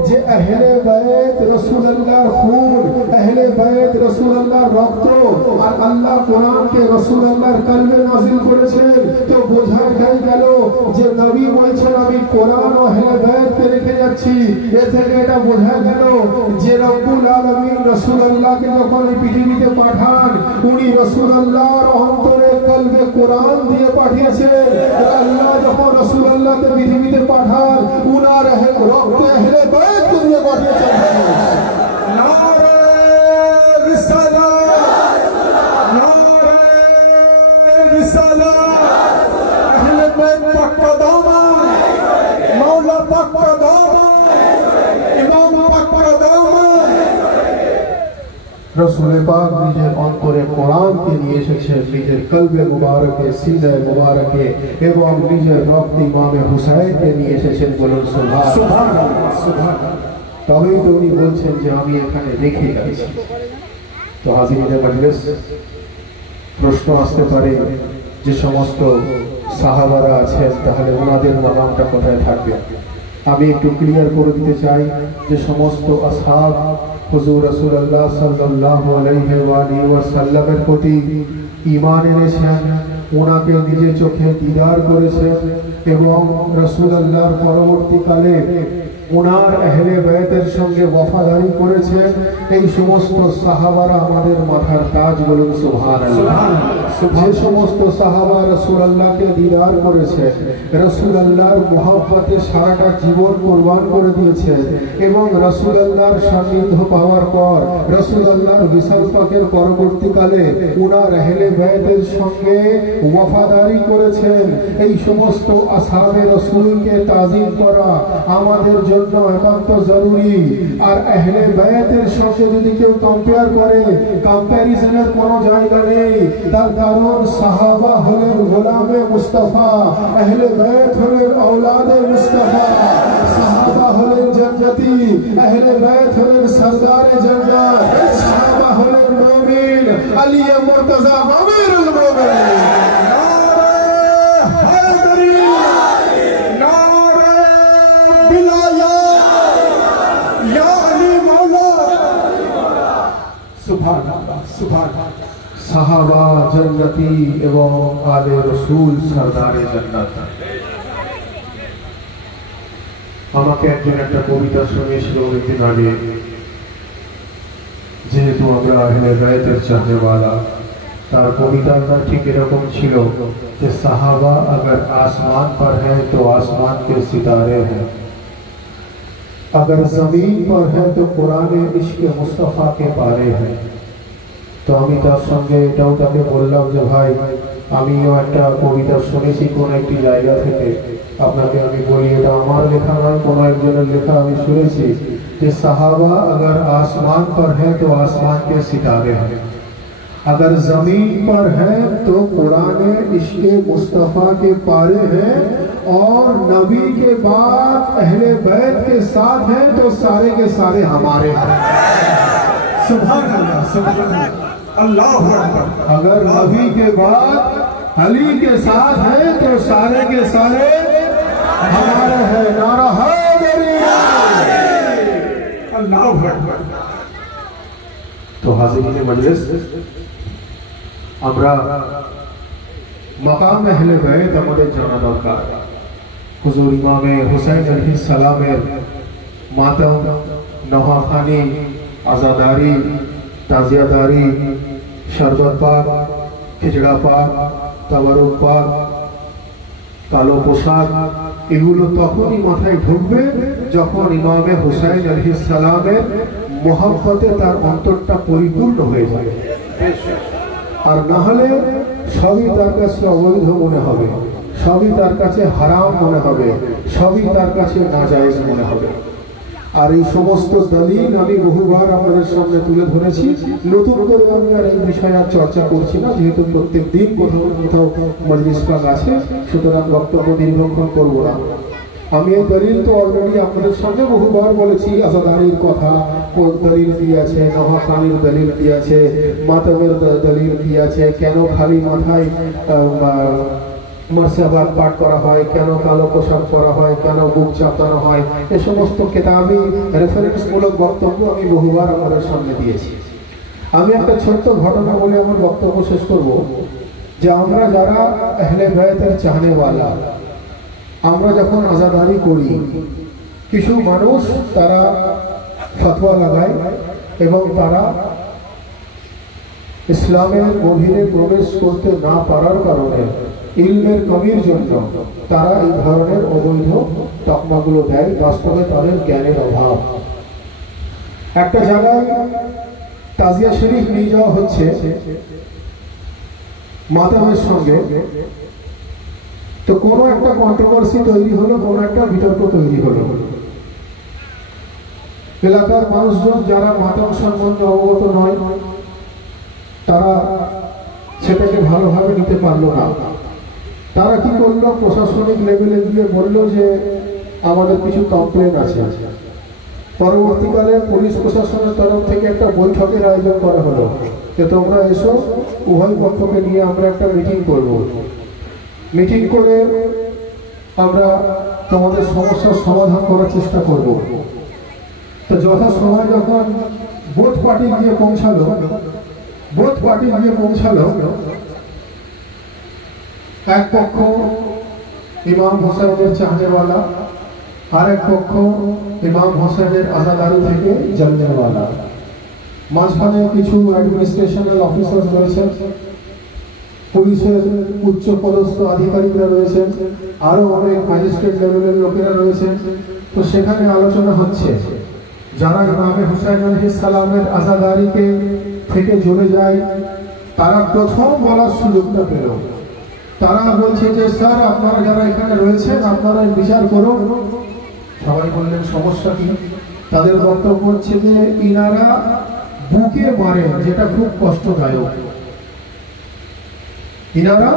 যে আহলে বাইত রাসূলুল্লাহর খুন, আহলে বাইত রাসূলুল্লাহর রক্ত, আর আল্লাহ কোরআনকে রাসূলুল্লাহর কলবে নাযিল করেছেন। তো বোঝা এটাই গেল যে নবী বলছেন আমি কোরআন ও আহলে বাইতকে রেখে যাচ্ছি। এ থেকে এটা বোঝা গেল যে রব্বুল আলামিন রাসূলুল্লাহকে যখন এই পৃথিবীতে পাঠান, উনি রাসূলুল্লাহর অন্তরে কলবে কোরআন দিয়ে পাঠিয়েছেন। আল্লাহ যখন রাসূলুল্লাহকে পৃথিবীতে পাঠান, উনার রক্তে আহলে বাইতকে দিয়ে পাঠিয়েছেন। নারে রিসালাত, নারে রিসালাত, আহলে বাইত পাক্কা দামান, মাওলা পাক্কা দামান, ইমাম পাক্কা দামান। রসুল পাক নিজের অন্তরে কোরআনকে নিয়ে এসেছেন, নিজের কলবে মুবারকে, সিনে মুবারকে, এবং নিজের রক্ত ইমামে হুসাইনকে নিয়ে এসেছেন। বলুন সুবহানাল্লাহ, সুবহানাল্লাহ। তবেই তো উনি বলছেন যে আমি এখানে রেখে যাচ্ছি। তো হাজিরিনে মজলিস, প্রশ্ন আসতে পারে যে সমস্ত সাহাবারা আছেন তাহলে ওনাদের মাকামটা কোথায় থাকবে? আমি একটু ক্লিয়ার করে দিতে চাই যে সমস্ত আসহাব হুজুর রাসূলুল্লাহ সাল্লাল্লাহু আলাইহি ওয়া সাল্লামের প্রতি ঈমান এনেছেন, ওনাকে নিজের চোখে দিদার করেছেন, এবং রাসূলুল্লাহর পরবর্তীকালে ওনার আহলে বাইতের সঙ্গে ওয়াফাদারি করেছেন। এই সমস্ত সাহাবারা আমাদের মাথার তাজ। বলুন সুবহানাল্লাহ। যে সমস্ত সাহাবা রাসূলুল্লাহকে দিদার করেছেন, রাসূলুল্লাহর মুহাব্বতে সারাটা জীবন কুরবান করে দিয়েছেন, এবং রাসূলুল্লাহর সান্নিধ্য পাওয়ার পর রাসূলুল্লাহর বিশাল পাকের পরবর্তীকালে ওনার আহলে বাইতের সঙ্গে ওয়াফাদারি করেছেন। এই সমস্ত আসহাবে রাসূলকে তাজিম করা আমাদের জন্য একান্ত জরুরি। আর আহলে বাইতের সঙ্গে যদি কেউ কম্পেয়ার করে, কম্প্যারিজনের কোনো জায়গা নেই। তার কারণ সাহাবা হলেন গোলামে মুস্তাফা, আহলে বাইত হলেন আওলাদে মুস্তাফা। সাহাবা হলেন জান্নাতি, আহলে বাইত হলেন সরদারে জান্নাত। সাহাবা হলেন মুমিন, আলী মুর্তজা আমিরুল মুমিনিন। নারে হজরতি এবং আলে রসুল সরদারে জান্নাত। আমাকে একজন একটা কবিতা শুনিয়েছিল অনেকদিন আগে, যেহেতু আমরা আহলে বাইতের চাহনেওয়ালা, তার কবিতাটা ঠিক এরকম ছিল যে সাহাবা अगर आसमान पर है तो आसमान के सितारे हैं, अगर जमीन पर है तो कुरान इश्क मुस्तफा के पारे हैं। তো আমি তার সঙ্গে এটাও তাকে বললাম যে ভাই, আমিও একটা কবিতা শুনেছি কোন একটি জায়গা থেকে, আপনাকে আমি বলি এটা আমার লেখা নয়, কোনো একজনের লেখা আমি শুনেছি যে সাহাবা अगर आसमान पर है तो आसमान के सितारे हैं, अगर जमीन पर है तो कुरान इश्क मुस्तफा के पारे हैं, और नबी के बाद अहले बैत के साथ हैं तो सारे के सारे हमारे हैं। सुभान अल्लाह, सुभान अल्लाह, अल्लाहु अकबर। अगर नबी के बाद अली के साथ हैं तो सारे के सारे हमारे हैं। नारा हैदरी, अल्लाहु अकबर। तो हाज़िरीन मजलिस, আমরা মাকাম আহলে বাইত আমাদের জানা দরকার। হুজুর ইমামে হুসাইন আলাইহিস সালামের মাতম, নওয়াখানি, আজাদারি, তাজিয়াদারি, শরবত পাক, খিচড়া পাক, তাবারুক পাক, কালো পোশাক, এগুলো তখনই মাথায় ঢুকবে যখন ইমামে হুসাইন আলাইহিস সালামের মোহাব্বতে তার অন্তরটা পরিপূর্ণ হয়ে যাবে। আর না হলে সবই তার কাছে অবৈধ মনে হবে, সবই তার কাছে হারাম মনে হবে, সবই তার কাছে নাজায়েজ মনে হবে। আর এই সমস্ত দলিল আমি বহুবার আপনাদের সামনে তুলে ধরেছি, নতুন করে আমি আর এই বিষয়ে আর চর্চা করছি না, যেহেতু প্রত্যেক দিন কোথাও কোথাও মজলিস পাক আছে, সুতরাং বক্তব্য দীর্ঘক্ষণ করবো না। আমি এই দলিল তো অলরেডি আপনাদের সামনে বহুবার বলেছি। আজাদারির কথা কোন দলিল কি আছে, নওয়াখানির দলিল কি আছে, মাতমের দলিল কি আছে, কেন খালি মাথায় মারসাবাদ পাঠ করা হয়, কেন কালো পোশাক পরা হয়, কেন বুক চাপানো হয়, এ সমস্ত কিতাবি রেফারেন্সমূলক বক্তব্য আমি বহুবার আপনাদের সামনে দিয়েছি। আমি একটা ছোট্ট ঘটনা বলে আমার বক্তব্য শেষ করব, যে আমরা যারা আহলে বাইতের চাহনেওয়ালা, আমরা যখন আজাদারি করি, কিছু মানুষ তারা ফতোয়া লাগায় এবং তারা ইসলামের গভীরে প্রবেশ করতে না পারার কারণে, ইলমের কমির জন্য তারা এই ধরনের অবৈধ তকমাগুলো দেয়। বাস্তবে তাদের জ্ঞানের অভাব। একটা জায়গায় তাজিয়া শরীফ নিয়ে যাওয়া হচ্ছে মাতামের সঙ্গে, তো কোনো একটা কন্ট্রোভার্সি তৈরি হলো, কোনো একটা বিতর্ক তৈরি হলো। এলাকার মানুষজন যারা মাতাম সম্বন্ধে অবগত নয়, তারা সেটাকে ভালোভাবে নিতে পারলো না। তারা কি করলো, প্রশাসনিক লেভেলে গিয়ে বললো যে আমাদের কিছু কমপ্লেন আছে। পরবর্তীকালে পুলিশ প্রশাসনের তরফ থেকে একটা বৈঠকের আয়োজন করা হলো যে তোমরা এসো, উভয় পক্ষকে নিয়ে আমরা একটা মিটিং করব। মিটিং করে আমরা তোমাদের সমস্যার সমাধান করার চেষ্টা করব। তো যথাসময় যখন বোথ পার্টি গিয়ে পৌঁছালো, এক পক্ষ ইমাম হোসেনের চাহনেওয়ালা, আর এক পক্ষ ইমাম হোসেনের আজাদারি থেকে জাননেওয়ালা, মাঝখানে কিছু অ্যাডমিনিস্ট্রেশনাল অফিসার রয়েছেন, পুলিশের উচ্চ পদস্থ আধিকারিকরা রয়েছেন, আরো অনেক ম্যাজিস্ট্রেট লেভেলের লোকেরা রয়েছেন। তো সেখানে আলোচনা হচ্ছে, যারা ইমামে হুসাইন আলাইহিস সালামের আজাদারিকে থেকে চলে যায়, তারা প্রথম বলার সুযোগটা পেল। তারা বলছে যে স্যার, আপনারা যারা এখানে রয়েছেন আপনারা বিচার করুন। সবাই বললেন সমস্যা কি? তাদের বক্তব্য হচ্ছে যে ইনারা বুকে মারেন, যেটা খুব কষ্টদায়ক। ইনারা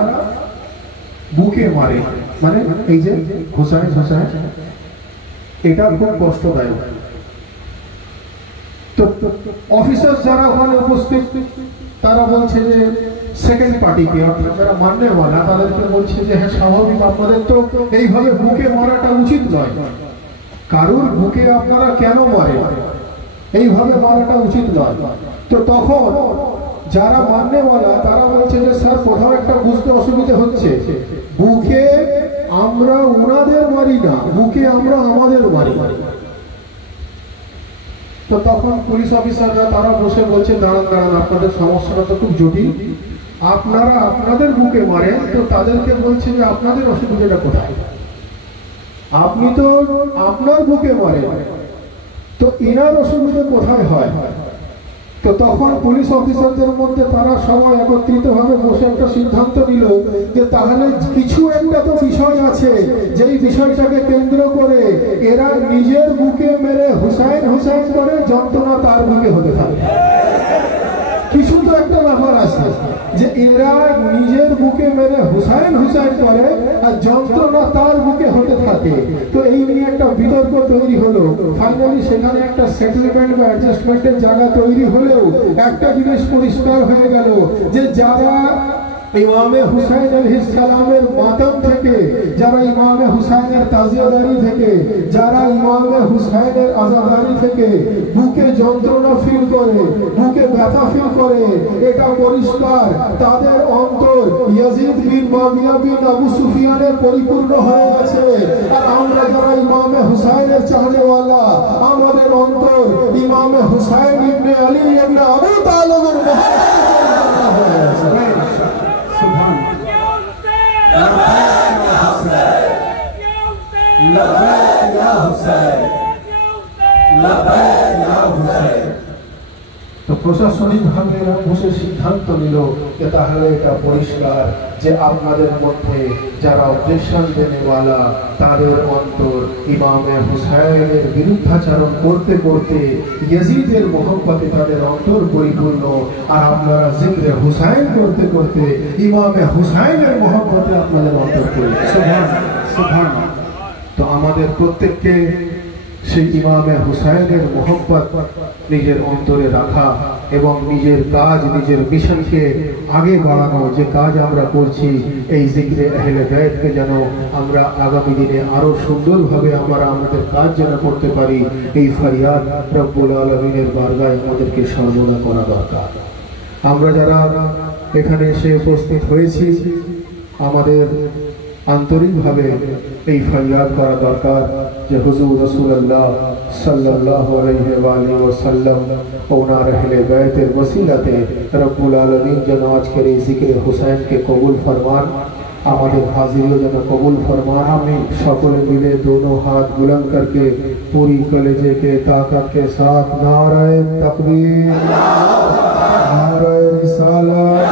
বুকে মারে, মানে এই যে হুসাইন, এটা খুব কষ্টদায়ক। তো অফিসার যারা ওখানে উপস্থিত, তারা বলছে যে সেকেন্ড পার্টিকে, অর্থাৎ যারা মাননেওয়ালা, তাদেরকে বলছে যে হ্যাঁ স্বাভাবিক, আপনাদের তো এইভাবে বুকে মারাটা উচিত নয়। কারুর বুকে আপনারা কেন মারে, এইভাবে মারাটা উচিত নয়। তো তখন যারা মাননেওয়ালা তারা বলছে যে স্যার কোথাও একটা বুঝতে অসুবিধা হচ্ছে, বুকে আমরা ওনাদের মারি না, বুকে আমরা আমাদের মারি। তো তখন পুলিশ অফিসাররা তারা বসে বলছে দাঁড়ান দাঁড়ান, আপনাদের সমস্যাটা তো খুব জটিল, আপনারা আপনাদের বুকে মারেন, তো তাদেরকে বলছে যে আপনাদের অসুবিধাটা কোথায়, আপনি তো আপনার বুকে মারেন, তো এনার অসুবিধা কোথায় হয়? তো তখন পুলিশ অফিসারদের মধ্যে তারা সবাই একত্রিতভাবে বসে একটা সিদ্ধান্ত নিল যে তাহলে কিছু একটা তো বিষয় আছে যেই বিষয়টাকে কেন্দ্র করে এরা নিজের বুকে মেরে হুসাইন হুসাইন করে যন্ত্রণা তার বুকে হতে থাকে। কিছু তো একটা ব্যাপার আছে যে এরা নিজের বুকে মেরে হুসাইন হুসাইন করে আর যন্ত্রণা তার বুকে হতে থাকে। তো এই নিয়ে একটা বিতর্ক তৈরি হলো। ফাইনালি সেখানে একটা সেটেলমেন্ট বা অ্যাডজাস্টমেন্টের জায়গা তৈরি হলেও একটা জিনিস পরিষ্কার হয়ে গেল যে যারা ইমামে হুসাইন আলাইহিস সালামের মাতম থেকে, যারা ইমামে হুসাইনের তাজিয়াদারি থেকে, যারা ইমামে হুসাইনের আজাদারি থেকে বুকে যন্ত্রণা ফিল করে, বুকে ব্যথা ফিল করে, এটা পরিষ্কার তাদের অন্তর ইয়াজিদ বিন মুআবিয়া বিন আবু সুফিয়ানের পরিপূর্ণ হয়ে গেছে। আর আমরা যারা ইমামে হুসাইনের চাহনেওয়ালা, আমাদের অন্তর ইমামে হুসাইন ইবনে আলী ইবনে আবু তালেবের তো প্রশাসনিক ভাবে বসে সিদ্ধান্ত নিল যে তাহলে এটা পরিষ্কার যে আপনাদের মধ্যে যারা অবজেকশন দেনেওয়ালা তাদের অন্তর ইমামে হুসাইনের বিরুদ্ধাচরণ করতে করতে ইয়াজিদের মোহব্বতে তাদের অন্তর পরিপূর্ণ, আর আপনারা জিক্রে হুসাইন করতে করতে ইমামে হুসাইনের মোহব্বতে আপনাদের অন্তর পরিপূর্ণ। সুবহান। তো আমাদের প্রত্যেককে সেই ইমামে হুসাইনের মোহব্বত নিজের অন্তরে রাখা এবং নিজের কাজ, নিজের মিশনকে আগে বাড়ানো, যে কাজ আমরা করছি এই জিক্রে আহলে বাইতকে যেন আমরা আগামী দিনে আরো সুন্দরভাবে আমরা আমাদের কাজ যেন করতে পারি, এই ফরিয়াদ রব্বুল আলামিনের বারগাহে আমাদেরকে সর্বদা করা দরকার। আমরা যারা এখানে এসে উপস্থিত হয়েছি আমাদের আন্তরিকভাবে এই ফরিয়াদ করা দরকার যে হুজুর রাসূলুল্লাহ সাল্লাল্লাহু আলাইহি ওয়াসাল্লাম ওনার আহলে বাইতের ওসিলাতে রব্বুল আলামিন যেন আজকের এই জিক্রে হুসাইনকে কবুল ফরমান, আমাদের হাজিরিও যেন কবুল फरमान। आमीन। সকলে मिले दोनों हाथ बुलंद करके पूरी कलेजे के ताकत के साथ नारे तकबीर, नारे रिसालत,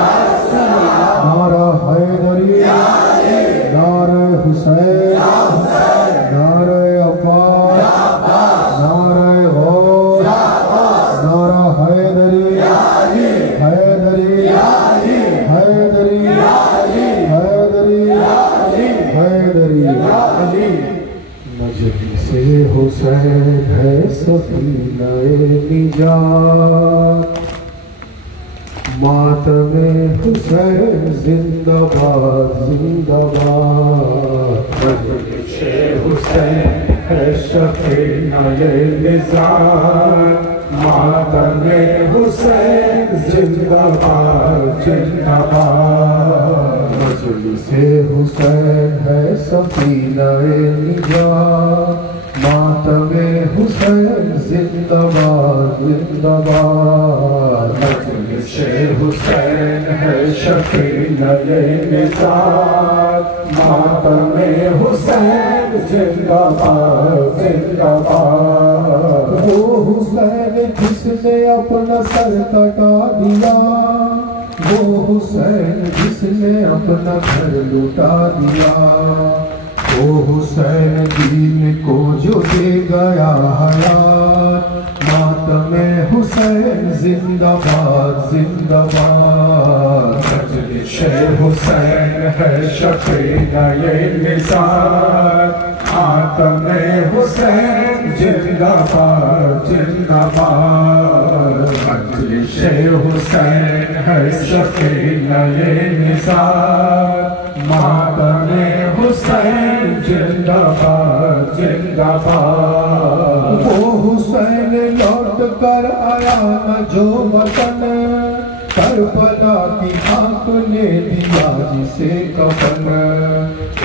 नारा हैदरी, नारे हुसैन, नारे अब्बास, नारे गौस, नारा हैदरी, हैदरी, हैदरी, हैदरी, हैदरी। मजलिसे हुसैन है सफीनाए निजात, मातमे हुसैन जिंदाबाद जिंदाबाद। मजलिसे हुसैन है सफीनाए निजात, मातमे हुसैन जिंदाबाद जिंदाबाद। मजलिसे हुसैन है सफीनाए निजात, मातमे हुसैन जिंदाबाद जिंदाबाद। मजलिसे हुसैन है सफीनाए निजात, मातमे हुसैन जिंदाबाद जिंदाबाद। वो हुसैन जिसने अपना सर कटा दिया, वो हुसैन जिसने अपना घर लुटा दिया, वो हुसैन दीन को जो दे गया हयात, मातमे हुसैन जिंदाबाद जिंदाबाद। मजलिसे हुसैन है सफीनाए निजात, मातमे हुसैन जिंदाबाद जिंदाबाद। मजलिसे हुसैन है सफीनाए निजात, मातमे हुसैन जिंदाबाद जिंदाबाद। वो हुसैन लौट कर आया न जो वतन, कर करबला की आंख ने दिया जिसे कफन,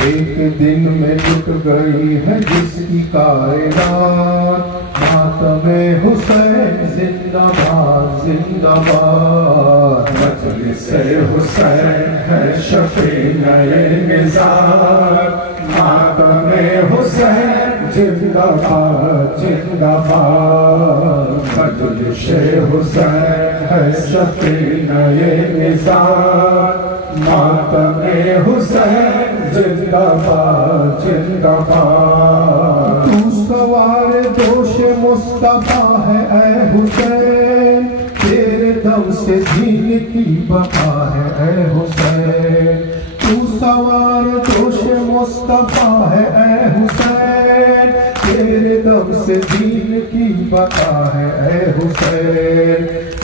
एक दिन में लुट गई है जिसकी कायनात। मातमे हुसैन जिंदाबाद जिंदाबाद, मजलिसे हुसैन है शफी नए निज़ार। मातमे हुसैन जिंदाबाद जिंदाबाद, मजलिसे हुसैन है शफी नए निज़ार। मातमे हुसैन जिंदाबाद जिंदाबाद। तू सवार दोष मुस्तफा है ऐ हुसैन, तेरे दम से दीन की बका है ऐ हुसैन। तू सवार दोष मुस्तफा है ऐ हुसैन, तेरे दम से दीन की बका है ऐ हुसैन।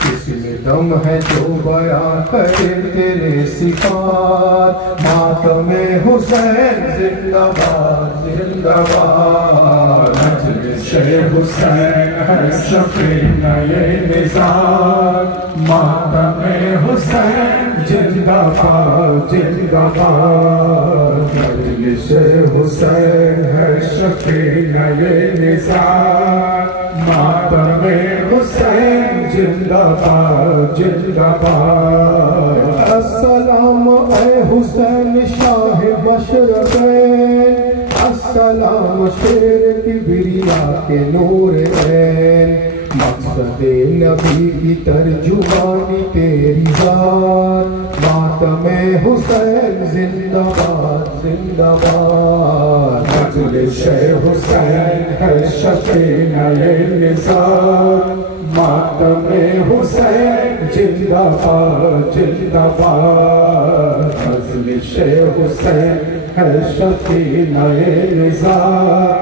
इसमें दम है जो बयां करे तेरे सिफात। मातमे हुसैन जिंदाबाद जिंदाबाद, मजलिसे हुसैन है शफी नए निज़ार। मातमे हुसैन जिंदाबाद जिंदाबाद, मजलिसे हुसैन है शफी नए निज़ार। मातमे हुसैन जिंदाबाद जिंदाबाद। अस्सलाम ऐ हुसैन शाह मशरक़ैन, अस्सलाम शेर की बिरिया के नूर ऐन। मकसद नबी की तर्जुमानी तेरी जात। मातमे हुसैन जिंदाबाद जिंदाबाद, मजलिसे हुसैन है शफी नए निज़ार। मातमे हुसैन जिंदाबाद जिंदाबाद, मजलिसे हुसैन है शफी नए निज़ार।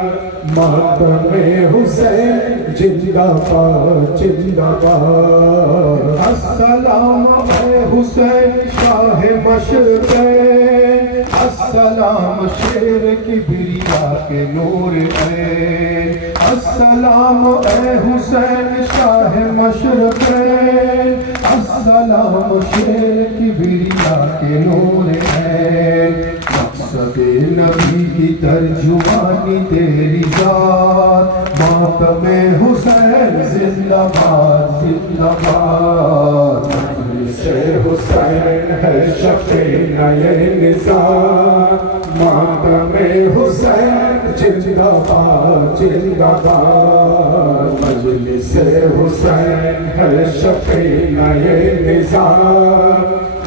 मातमे हुसैन जिंदाबाद जिंदाबाद। अस्सलाम ऐ हुसैन शाह मशरक़ैन, अस्सलाम शेर की बिरिया के नूर ऐन। अस्सलाम ऐ हुसैन शाह मशरक़ैन, अस्सलाम शेर की बिरिया के नूर ऐन। मकसद नबी की तर्जुमानी तेरी जात। मातमे हुसैन जिंदाबाद जिंदाबाद, मजलिसे हुसैन है शफी नए निज़ार। मातमे हुसैन जिंदाबाद जिंदाबाद, मजलिसे हुसैन है शफी नए निज़ार।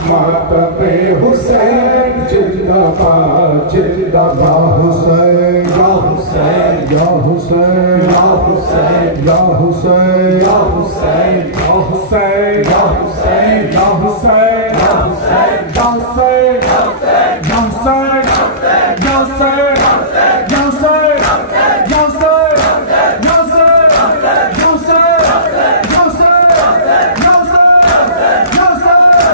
मातमे हुसैन जिंदाबाद जिंदाबाद। हुसैन या हुसैन या हुसैन या हुसैन या हुसैन या हुसैन या हुसैन या हुसैन या हुसैन या हुसैन या हुसैन या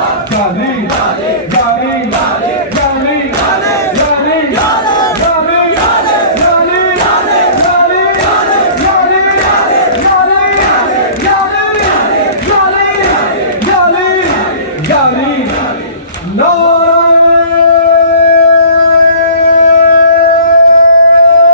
हुसैन या हुसैन या हुसैन या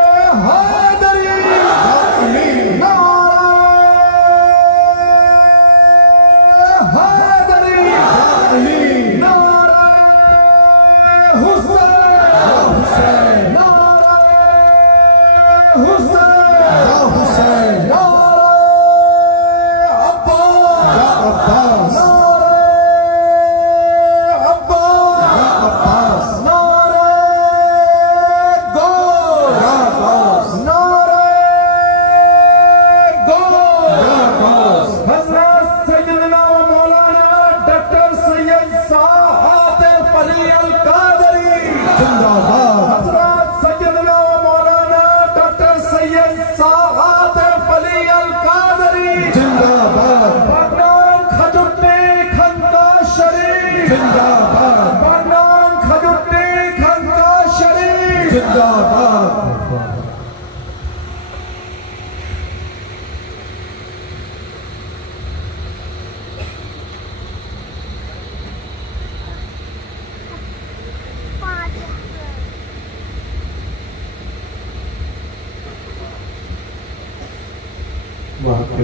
जिंदाबाद।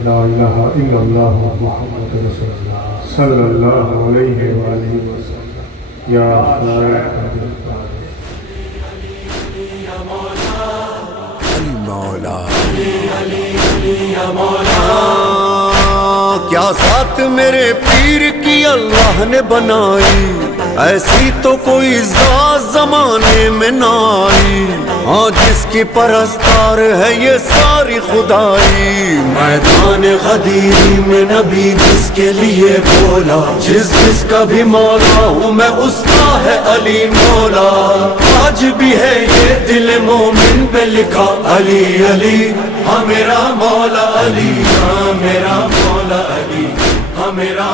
ला इलाहा इल्लल्लाह मुहम्मदुर रसूलुल्लाह सल्लल्लाहु अलैहि वसल्लम। या मौला क्या साथ मेरे पीर की अल्लाह ने बनाई, ऐसी तो कोई ज़ात ज़माने में ना आई। हाँ जिसकी परस्तार है ये सारी खुदाई, मैदान गदीरी में नबी जिसके लिए बोला, जिसका भी मौला हूँ मैं उसका है अली मौला। आज भी है ये दिल मोमिन पे लिखा अली अली, हाँ मेरा मौला अली, हाँ मेरा मौला अली, हाँ मेरा